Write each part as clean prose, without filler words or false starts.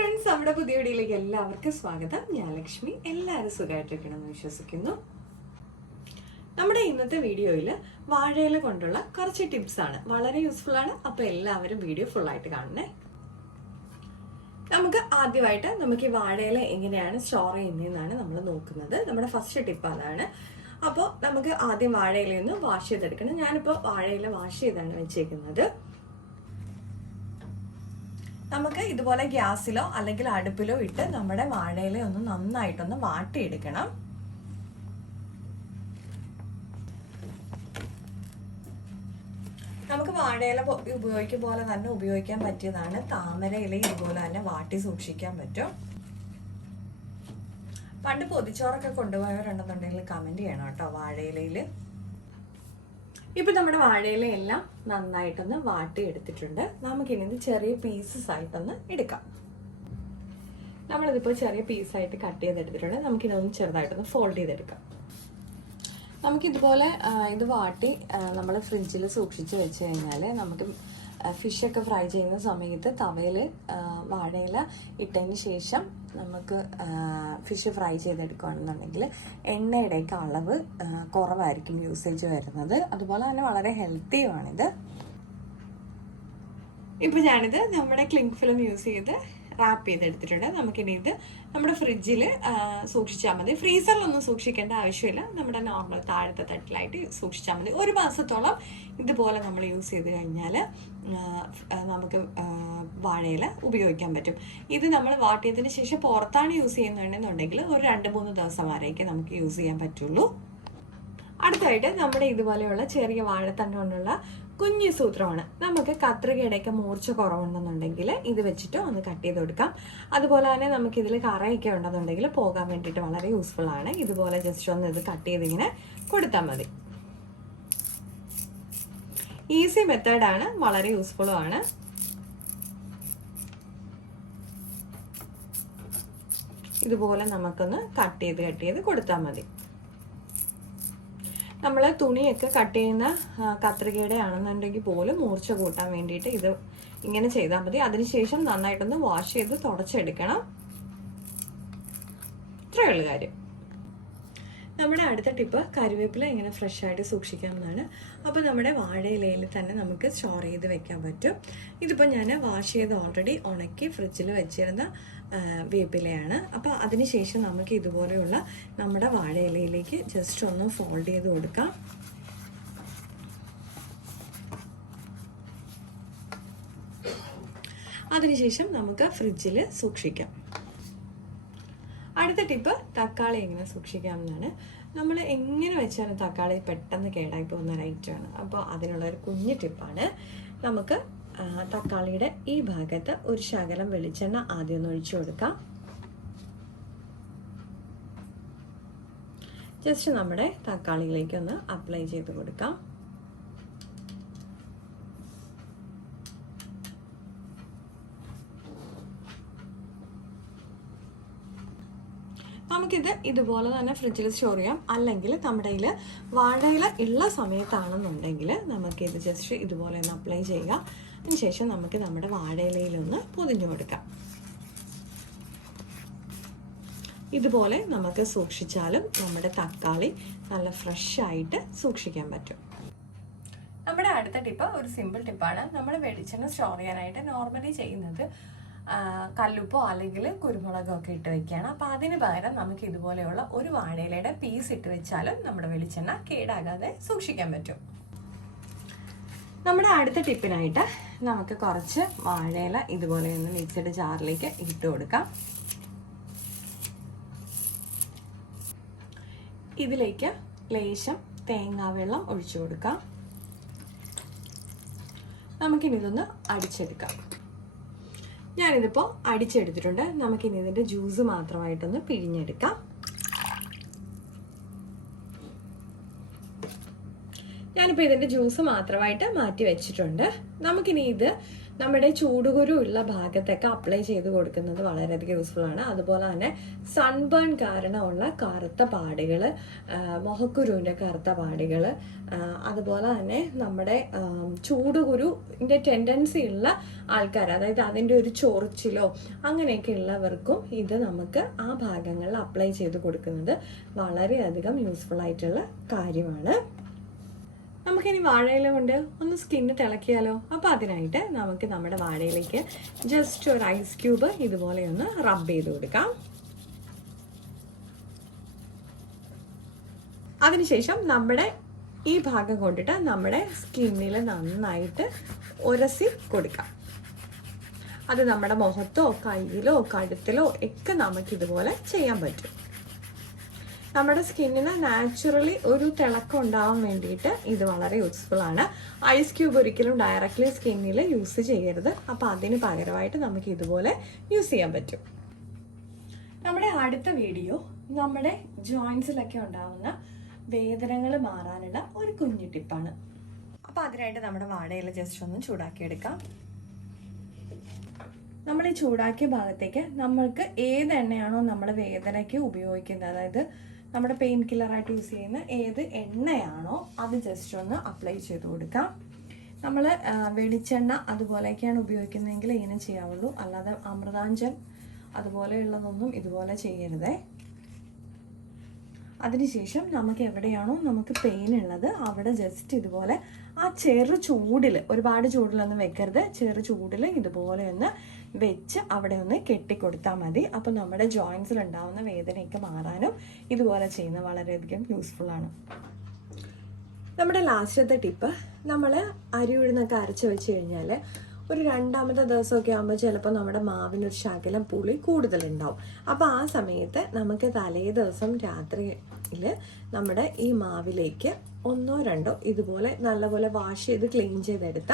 Friends, നമ്മുടെ പുതിയ വീഡിയോയിലേക്ക് എല്ലാവർക്കും സ്വാഗതം. ഞാൻ ലക്ഷ്മി. എല്ലാവരും സുഖമായിട്ടിരിക്കണമെന്ന് വിശ്വസിക്കുന്നു. നമ്മുടെ ഇന്നത്തെ വീഡിയോയിൽ വാഴയില കൊണ്ടുള്ള കുറച്ച് ടിപ്സ് ആണ്. വളരെ യൂസ്ഫുൾ ആണ്. അപ്പോൾ എല്ലാവരും വീഡിയോ ഫുള്ളായിട്ട് കാണണേ. നമുക്ക് ആദ്യമായിട്ട് ഈ വാഴയില എങ്ങനെയാണ് സ്റ്റോർ ചെയ്യുന്നതെന്നാണ് നമ്മൾ നോക്കുന്നത്. നമ്മുടെ ഫസ്റ്റ് ടിപ്പ് അതാണ്. അപ്പോൾ നമുക്ക് ആദ്യം വാഴയിലയൊന്ന് വാഷ് ചെയ്തെടുക്കണം. ഞാനിപ്പോൾ വാഴയില വാഷ് ചെയ്താണ് വെച്ചേക്കുന്നത്. നമുക്ക് ഇതുപോലെ ഗ്യാസിലോ അല്ലെങ്കിൽ അടുപ്പിലോ ഇട്ട് നമ്മുടെ വാഴയില ഒന്ന് നന്നായിട്ടൊന്ന് വാട്ടിയെടുക്കണം. നമുക്ക് വാഴയില ഉപയോഗിക്കും പോലെ തന്നെ ഉപയോഗിക്കാൻ പറ്റിയതാണ്. താമര ഇല ഇതുപോലെ തന്നെ വാട്ടി സൂക്ഷിക്കാൻ പറ്റും. പണ്ട് പൊതിച്ചോറൊക്കെ കൊണ്ടുപോയവരുണ്ടെന്നുണ്ടെങ്കിൽ കമന്റ് ചെയ്യണം കേട്ടോ വാഴയിലയിൽ. ഇപ്പം നമ്മുടെ വാഴയിലയെല്ലാം നന്നായിട്ടൊന്ന് വാട്ടി എടുത്തിട്ടുണ്ട്. നമുക്കിനി ഇത് ചെറിയ പീസസ് ആയിട്ടൊന്ന് എടുക്കാം. നമ്മളിതിപ്പോൾ ചെറിയ പീസായിട്ട് കട്ട് ചെയ്തെടുത്തിട്ടുണ്ട്. നമുക്കിതൊന്ന് ചെറുതായിട്ടൊന്ന് ഫോൾഡ് ചെയ്തെടുക്കാം. നമുക്കിതുപോലെ ഇത് വാട്ടി നമ്മൾ ഫ്രിഡ്ജിൽ സൂക്ഷിച്ച് വെച്ച് കഴിഞ്ഞാൽ നമുക്ക് ഫിഷൊക്കെ ഫ്രൈ ചെയ്യുന്ന സമയത്ത് തവയിൽ വാഴയില ഇട്ടതിന് ശേഷം നമുക്ക് ഫിഷ് ഫ്രൈ ചെയ്തെടുക്കുകയാണെന്നുണ്ടെങ്കിൽ എണ്ണയുടെയൊക്കെ അളവ് കുറവായിരിക്കും യൂസേജ് വരുന്നത്. അതുപോലെ തന്നെ വളരെ ഹെൽത്തിയുമാണിത്. ഇപ്പോൾ ഞാനിത് നമ്മുടെ ക്ലിംഗ് ഫിലിം യൂസ് ചെയ്ത് റാപ്പ് ചെയ്തെടുത്തിട്ടുണ്ട്. നമുക്കിനി ഇത് നമ്മുടെ ഫ്രിഡ്ജിൽ സൂക്ഷിച്ചാൽ മതി. ഫ്രീസറിലൊന്നും സൂക്ഷിക്കേണ്ട ആവശ്യമില്ല. നമ്മുടെ നോർമൽ താഴത്തെ തട്ടിലായിട്ട് സൂക്ഷിച്ചാൽ മതി. ഒരു മാസത്തോളം ഇതുപോലെ നമ്മൾ യൂസ് ചെയ്ത് കഴിഞ്ഞാൽ നമുക്ക് വാഴയില ഉപയോഗിക്കാൻ പറ്റും. ഇത് നമ്മൾ വാട്ടിയതിന് ശേഷം പുറത്താണ് യൂസ് ചെയ്യുന്നുണ്ടെന്നുണ്ടെങ്കിൽ ഒരു 2-3 ദിവസം വരെയൊക്കെ നമുക്ക് യൂസ് ചെയ്യാൻ പറ്റുള്ളൂ. അടുത്തായിട്ട് നമ്മുടെ ഇതുപോലെയുള്ള ചെറിയ വാഴത്തണ്ട് കൊണ്ടുള്ള കുഞ്ഞു സൂത്രമാണ്. നമുക്ക് കത്രികയുടെയൊക്കെ മൂർച്ച കുറവുണ്ടെന്നുണ്ടെങ്കിൽ ഇത് വെച്ചിട്ട് ഒന്ന് കട്ട് ചെയ്ത് കൊടുക്കാം. അതുപോലെ തന്നെ നമുക്കിതിൽ കറയൊക്കെ ഉണ്ടെന്നുണ്ടെങ്കിൽ പോകാൻ വേണ്ടിയിട്ട് വളരെ യൂസ്ഫുൾ ആണ്. ഇതുപോലെ ജസ്റ്റ് ഒന്ന് ഇത് കട്ട് ചെയ്തിങ്ങനെ കൊടുത്താൽ മതി. ഈസി മെത്തേഡാണ്, വളരെ യൂസ്ഫുള്ളും ആണ്. ഇതുപോലെ നമുക്കൊന്ന് കട്ട് ചെയ്ത് കൊടുത്താൽ മതി. നമ്മൾ തുണിയൊക്കെ കട്ട് ചെയ്യുന്ന കത്രികയുടെ ആണെന്നുണ്ടെങ്കിൽ പോലും മൂർച്ച കൂട്ടാൻ വേണ്ടിയിട്ട് ഇത് ഇങ്ങനെ ചെയ്താൽ മതി. അതിനുശേഷം നന്നായിട്ടൊന്ന് വാഷ് ചെയ്ത് തുടച്ചെടുക്കണം. ഇത്രയുള്ള കാര്യം. നമ്മുടെ അടുത്ത ടിപ്പ് കറിവേപ്പില എങ്ങനെ ഫ്രഷ് ആയിട്ട് സൂക്ഷിക്കാം എന്നാണ്. അപ്പോൾ നമ്മുടെ വാഴയിലയിൽ തന്നെ നമുക്ക് സ്റ്റോർ ചെയ്ത് വെക്കാൻ പറ്റും. ഇതിപ്പോൾ ഞാൻ വാഷ് ചെയ്ത് ഓൾറെഡി ഉണക്കി ഫ്രിഡ്ജിൽ വെച്ചിരുന്ന വേപ്പിലയാണ്. അപ്പോൾ അതിനുശേഷം നമുക്ക് ഇതുപോലെയുള്ള നമ്മുടെ വാഴയിലയിലേക്ക് ജസ്റ്റ് ഒന്ന് ഫോൾഡ് ചെയ്ത് കൊടുക്കാം. അതിനുശേഷം നമുക്ക് ഫ്രിഡ്ജിൽ സൂക്ഷിക്കാം. അടുത്ത ടിപ്പ് തക്കാളി എങ്ങനെ സൂക്ഷിക്കാമെന്നാണ്. നമ്മൾ എങ്ങനെ വെച്ചാലും തക്കാളി പെട്ടെന്ന് കേടായി പോകുന്ന ഒരു ഐറ്റമാണ്. അപ്പോൾ അതിനുള്ളൊരു കുഞ്ഞു ടിപ്പാണ്. നമുക്ക് തക്കാളിയുടെ ഈ ഭാഗത്ത് ഒരു ശകലം വെളിച്ചെണ്ണ ആദ്യം ഒന്ന് ഒഴിച്ചു കൊടുക്കാം. ജസ്റ്റ് നമ്മുടെ തക്കാളിയിലേക്ക് ഒന്ന് അപ്ലൈ ചെയ്ത് കൊടുക്കാം. നമുക്കിത് ഇതുപോലെ തന്നെ ഫ്രിഡ്ജിൽ സ്റ്റോർ ചെയ്യാം. അല്ലെങ്കിൽ നമ്മുടെ കയ്യിൽ വാഴയില ഉള്ള സമയത്താണെന്നുണ്ടെങ്കിൽ നമുക്കിത് ജസ്റ്റ് ഇതുപോലെ ഒന്ന് അപ്ലൈ ചെയ്യുക. അതിനുശേഷം നമുക്ക് നമ്മുടെ വാഴയിലയിലൊന്ന് പൊതിഞ്ഞു കൊടുക്കാം. ഇതുപോലെ നമുക്ക് സൂക്ഷിച്ചാലും നമ്മുടെ തക്കാളി നല്ല ഫ്രഷ് ആയിട്ട് സൂക്ഷിക്കാൻ പറ്റും. നമ്മുടെ അടുത്ത ടിപ്പ് ഒരു സിമ്പിൾ ടിപ്പാണ്. നമ്മൾ വെളിച്ചെണ്ണ സ്റ്റോർ ചെയ്യാനായിട്ട് നോർമലി ചെയ്യുന്നത് കല്ലുപ്പോ അല്ലെങ്കിൽ കുരുമുളകോ ഒക്കെ ഇട്ട് വെക്കുകയാണ്. അപ്പോൾ അതിന് പകരം നമുക്ക് ഇതുപോലെയുള്ള ഒരു വാഴയിലയുടെ പീസ് ഇട്ട് വെച്ചാലും നമ്മുടെ വെളിച്ചെണ്ണ കേടാകാതെ സൂക്ഷിക്കാൻ പറ്റും. നമ്മുടെ അടുത്ത ടിപ്പിനായിട്ട് നമുക്ക് കുറച്ച് വാഴയില ഇതുപോലെ ഒന്ന് മിക്സഡ് ജാറിലേക്ക് ഇട്ട് കൊടുക്കാം. ഇതിലേക്ക് ലേശം തേങ്ങാവെള്ളം ഒഴിച്ചു കൊടുക്കാം. നമുക്കിനി ഇതൊന്ന് അടിച്ചെടുക്കാം. ഞാനിതിപ്പോൾ അടിച്ചെടുത്തിട്ടുണ്ട്. നമുക്കിനി ഇതിൻ്റെ ജ്യൂസ് മാത്രമായിട്ടൊന്ന് പിഴിഞ്ഞെടുക്കാം. ഞാനിപ്പോൾ ഇതിൻ്റെ ജ്യൂസ് മാത്രമായിട്ട് മാറ്റി വെച്ചിട്ടുണ്ട്. നമുക്കിനി ഇത് നമ്മുടെ ചൂടുകുരു ഉള്ള ഭാഗത്തൊക്കെ അപ്ലൈ ചെയ്ത് കൊടുക്കുന്നത് വളരെയധികം യൂസ്ഫുൾ ആണ്. അതുപോലെ തന്നെ സൺബേൺ കാരണമുള്ള കറുത്ത പാടുകൾ, മുഖക്കുരുവിൻ്റെ കറുത്ത പാടുകൾ, അതുപോലെ തന്നെ നമ്മുടെ ചൂടുകുരുവിൻ്റെ ടെൻഡൻസി ഉള്ള ആൾക്കാർ, അതായത് അതിൻ്റെ ഒരു ചൊറിച്ചിലോ അങ്ങനെയൊക്കെ ഉള്ളവർക്കും ഇത് നമുക്ക് ആ ഭാഗങ്ങളിൽ അപ്ലൈ ചെയ്ത് കൊടുക്കുന്നത് വളരെയധികം യൂസ്ഫുൾ ആയിട്ടുള്ള കാര്യമാണ്. നമുക്കിനി വാഴയില കൊണ്ട് ഒന്ന് സ്കിന്ന് തിളക്കിയാലോ? അപ്പോൾ അതിനായിട്ട് നമുക്ക് നമ്മുടെ വാഴയിലേക്ക് ജസ്റ്റ് ഒരു ഐസ് ക്യൂബ് ഇതുപോലെ ഒന്ന് റബ്ബ് ചെയ്ത് കൊടുക്കാം. അതിനുശേഷം നമ്മുടെ ഈ ഭാഗം കൊണ്ടിട്ട് നമ്മുടെ സ്കിന്നിൽ നന്നായിട്ട് ഉരസി കൊടുക്കാം. അത് നമ്മുടെ മുഖത്തോ കയ്യിലോ കഴുത്തിലോ ഒക്കെ നമുക്കിതുപോലെ ചെയ്യാൻ പറ്റും. നമ്മുടെ സ്കിന്നിന് നാച്ചുറലി ഒരു തിളക്കം ഉണ്ടാവാൻ വേണ്ടിയിട്ട് ഇത് വളരെ യൂസ്ഫുൾ ആണ്. ഐസ് ക്യൂബ് ഒരിക്കലും ഡയറക്റ്റ്ലി സ്കിന്നിൽ യൂസ് ചെയ്യരുത്. അപ്പോൾ അതിന് പകരമായിട്ട് നമുക്ക് ഇതുപോലെ യൂസ് ചെയ്യാൻ പറ്റും. നമ്മുടെ അടുത്ത വീഡിയോ നമ്മുടെ ജോയിൻസിലൊക്കെ ഉണ്ടാവുന്ന വേദനകൾ മാറാനുള്ള ഒരു കുഞ്ഞു ടിപ്പാണ്. അപ്പോൾ അതിനായിട്ട് നമ്മുടെ വാഴയില ജസ്റ്റ് ഒന്ന് ചൂടാക്കിയെടുക്കാം. നമ്മൾ ഈ ചൂടാക്കിയ ഭാഗത്തേക്ക് നമ്മൾക്ക് ഏത് എണ്ണയാണോ നമ്മൾ വേദനയ്ക്ക് ഉപയോഗിക്കുന്നത്, അതായത് നമ്മുടെ പെയിൻ കില്ലറായിട്ട് യൂസ് ചെയ്യുന്ന ഏത് എണ്ണയാണോ അത് ജസ്റ്റ് ഒന്ന് അപ്ലൈ ചെയ്ത് കൊടുക്കാം. നമ്മൾ വെളിച്ചെണ്ണ അതുപോലെയൊക്കെയാണ് ഉപയോഗിക്കുന്നതെങ്കിൽ ഇങ്ങനെ ചെയ്യാവുള്ളൂ. അല്ലാതെ അമൃതാഞ്ജൻ അതുപോലെയുള്ളതൊന്നും ഇതുപോലെ ചെയ്യരുതേ. അതിനുശേഷം നമുക്ക് എവിടെയാണോ നമുക്ക് പെയിൻ ഉള്ളത് അവിടെ ജസ്റ്റ് ഇതുപോലെ ആ ചെറു ചൂടിൽ, ഒരുപാട് ചൂടിലൊന്നും വെക്കരുത്, ചെറു ചൂടിൽ ഇതുപോലെ ഒന്ന് വെച്ച് അവിടെ ഒന്ന് കെട്ടിക്കൊടുത്താൽ മതി. അപ്പോൾ നമ്മുടെ ജോയിൻസിൽ ഉണ്ടാവുന്ന വേദനയൊക്കെ മാറാനും ഇതുപോലെ ചെയ്യുന്നത് വളരെയധികം യൂസ്ഫുള്ളാണ്. നമ്മുടെ ലാസ്റ്റത്തെ ടിപ്പ്, നമ്മൾ അരി ഉഴുന്നൊക്കെ അരച്ച് വെച്ച് കഴിഞ്ഞാൽ ഒരു രണ്ടാമത്തെ ദിവസമൊക്കെ ആകുമ്പോൾ ചിലപ്പോൾ നമ്മുടെ മാവിനൊരു ശകലം പുളി കൂടുതലുണ്ടാവും. അപ്പോൾ ആ സമയത്ത് നമുക്ക് തലേ ദിവസം രാത്രിയിൽ നമ്മുടെ ഈ മാവിലേക്ക് 1 or 2 ഇതുപോലെ നല്ലപോലെ വാഷ് ചെയ്ത് ക്ലീൻ ചെയ്തെടുത്ത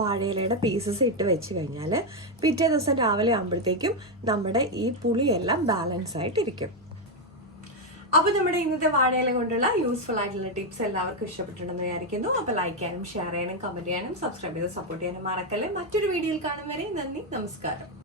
വാഴയിലയുടെ പീസസ് ഇട്ട് വെച്ച് കഴിഞ്ഞാൽ പിറ്റേ ദിവസം രാവിലെ ആകുമ്പോഴത്തേക്കും നമ്മുടെ ഈ പുളിയെല്ലാം ബാലൻസ് ആയിട്ടിരിക്കും. അപ്പോൾ നമ്മുടെ ഇന്നത്തെ വാഴയില കൊണ്ടുള്ള യൂസ്ഫുൾ ആയിട്ടുള്ള ടിപ്സ് എല്ലാവർക്കും ഇഷ്ടപ്പെട്ടിട്ടുണ്ടെന്ന് വിചാരിക്കുന്നു. അപ്പോൾ ലൈക്ക് ചെയ്യാനും ഷെയർ ചെയ്യാനും കമന്റ് ചെയ്യാനും സബ്സ്ക്രൈബ് ചെയ്ത് സപ്പോർട്ട് ചെയ്യാനും മറക്കല്ലേ. മറ്റൊരു വീഡിയോയിൽ കാണും വരെ നന്ദി, നമസ്കാരം.